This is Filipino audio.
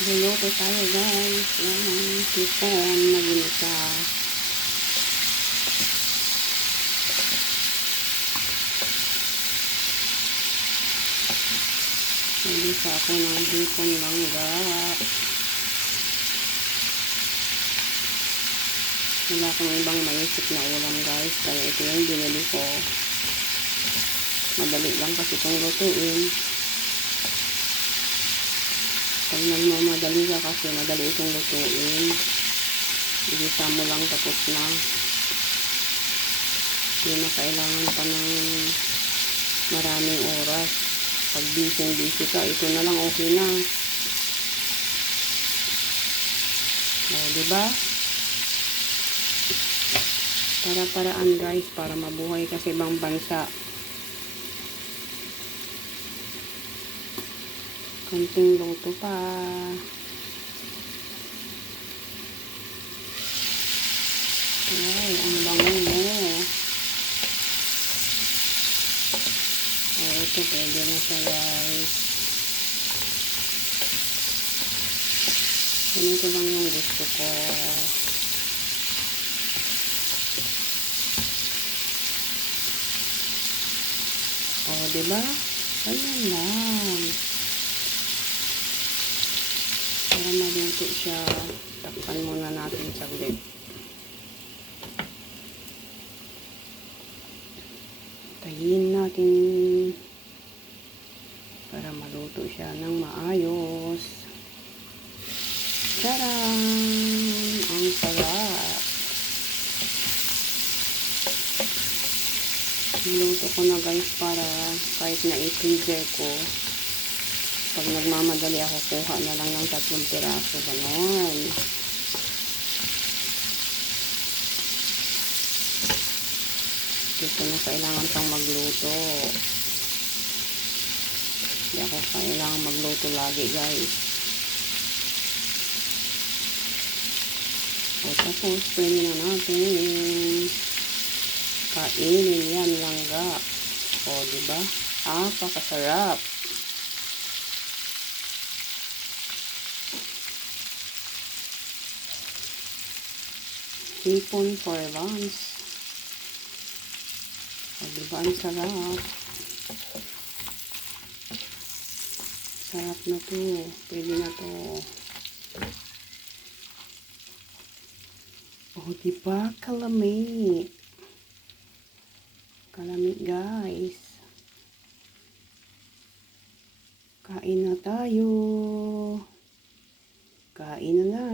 Luluto tayo guys ng hipon na ginisa. Nagisa ako ng hipon langga. Wala akong ibang maisip na ulam guys, kaya ito yung binili ko. Madali lang kasi itong lutuin. Pag nagmamadali ka kasi madali itong lutuin. Igisa mo lang tapos na. Hindi na kailangan pa ng maraming oras. Pag busy ka, ito na lang okay na. O, diba? Para-paraan guys, para mabuhay kasi ibang bansa. Konting luto pa. Ay, ang bango mo. Oh, ito pwede na siya guys. Ganito lang yung gusto ko. Oh, diba? Ayan lang. Para maluto siya, takpan muna natin saglit. Tayin natin para maluto siya ng maayos. Tcharam! Ang sarap! Niluto ko na guys para kahit na i-freezer ko, pag nagmamadali ako, kuha na lang ng 3 piraso. Ganon. Dito na kailangan pang magluto. Hindi ako kailangan magluto lagi guys. O tapos, pwede na natin kainin yan langga. O diba? Napakasarap. Hipon for lunch. O diba ang sarap? Sarap na to. Pwede na to. O diba? Kalami. Kalami guys. Kain na tayo. Kain na na.